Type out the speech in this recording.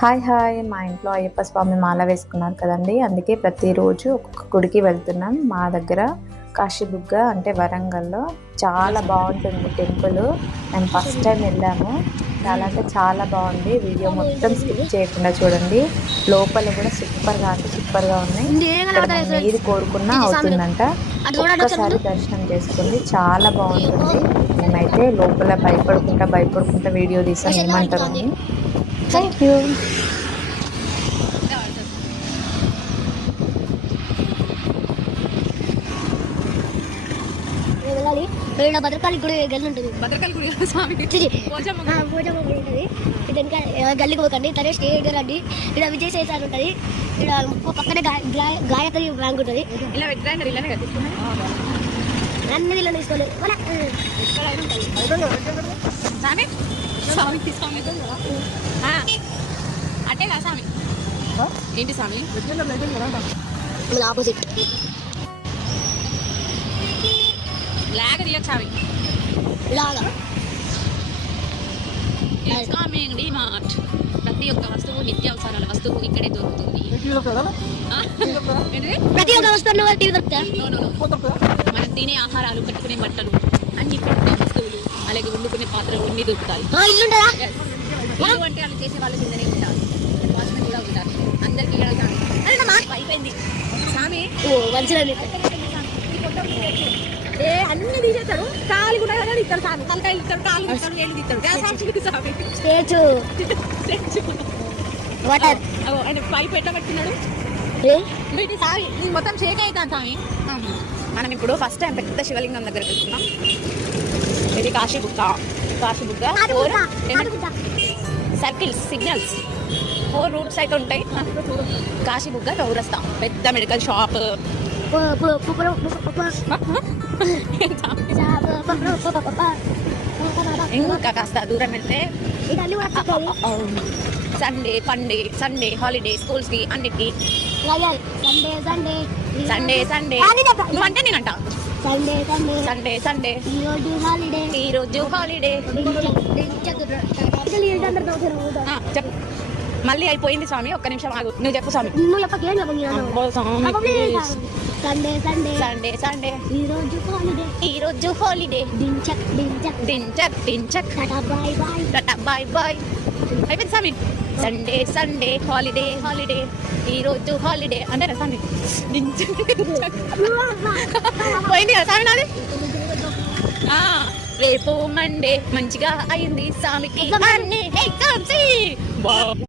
Hi hi మా ఇంట్లో అయ్యప్ప స్వామి మాల వేసుకున్నారు కదండి. అందుకే ప్రతిరోజు ఒక్కొక్క గుడికి వెళ్తున్నాం. మా దగ్గర కాశీబుగ్గ అంటే వరంగల్లో చాలా బాగుంటుంది టెంపుల్. మేము ఫస్ట్ టైం వెళ్ళాము. చాలా అంటే చాలా బాగుంది. వీడియో మొత్తం స్కిప్ చేయకుండా చూడండి. లోపల కూడా సూపర్గా అంటే సూపర్గా ఉన్నాయి. ఇక్కడ మనం ఏది కోరుకున్నా అవుతుందంట. ఒక్కసారి దర్శనం చేసుకోండి, చాలా బాగుంటుంది. మేమైతే లోపల భయపడుకుంటా వీడియో తీసాం, ఏమంటారు అని. Thank you. వెళ్ళాలి. భద్రకాళి గుడి గల్లి ఉంటుంది. భద్రకాళి గుడి ఉంటుంది. ఇది గల్లికి పోకండి, తనే స్టేట్ రండి. ఇక్కడ విజయ్ సేసార్ ఉంటుంది. ఇక్కడ పక్కనే గాయత్రి బ్యాంక్ ఉంటుంది. అన్ని ఇలా తీసుకోలేదు. అంటే కదా స్వామి, ఏంటి స్వామి ఆపోజిట్ లాగా తీయచ్చు స్వామి. ఇలాగా స్వామి డిమార్ట్ ప్రతి ఒక్క వస్తువు, నిత్యావసరాల వస్తువు ఇక్కడే దొరుకుతుంది. ప్రతి ఒక్క వస్తువు దొరుకుతా. మనం తినే ఆహారాలు, కట్టుకునే బట్టలు అన్ని ఇక్కడ వస్తువులు, అలాగే వండుకునే పాత్రలు అన్ని దొరుకుతాయి. ఇల్లు అంటే వాళ్ళు చేసే వాళ్ళు కిందనే ఉంటారు, వాచ్మెన్ కూడా ఉంటారు. అందరికీ అయిపోయింది స్వామి. అన్ని తీసేస్తాడు. కాలు కూడా ఇస్తాడు స్వామి. తలకాయలు ఇస్తాడు, కాళ్ళు ఇస్తాడు, ఏళ్ళు ఇస్తాడు. ఆయన పైపు పెట్టబట్టున్నాడు. సామి మొత్తం షేక్ అవుతాను స్వామి. మనం ఇప్పుడు ఫస్ట్ టైం పెద్ద శివలింగం దగ్గర వెళ్తున్నాం. ఇది కాశీబుగ్గ. సర్కిల్స్, సిగ్నల్స్, 4 రూట్స్ అయితే ఉంటాయి. కాశీబుగ్గ చౌరస్తా, పెద్ద మెడికల్ షాప్. ఇంకా కాస్త దూరం వెళ్తే సండే హాలిడే స్కూల్స్ కి అన్నిటికీ. సండే నువ్వంటే నేనంట సండే ఈరోజు హాలిడే. చెప్పు. మళ్ళీ అయిపోయింది స్వామి, ఒక్క నిమిషం ఆగు. నువ్వు చెప్పు స్వామి. సండే ఈరోజు హాలిడే. డించక్ టాటా బాయ్ బాయ్. అయిపోయింది స్వామి. సండే హాలిడే ఈరోజు హాలిడే అంటే స్వామి. పోయింది కదా స్వామి నాది. రేపు మండే మంచిగా అయింది స్వామికి.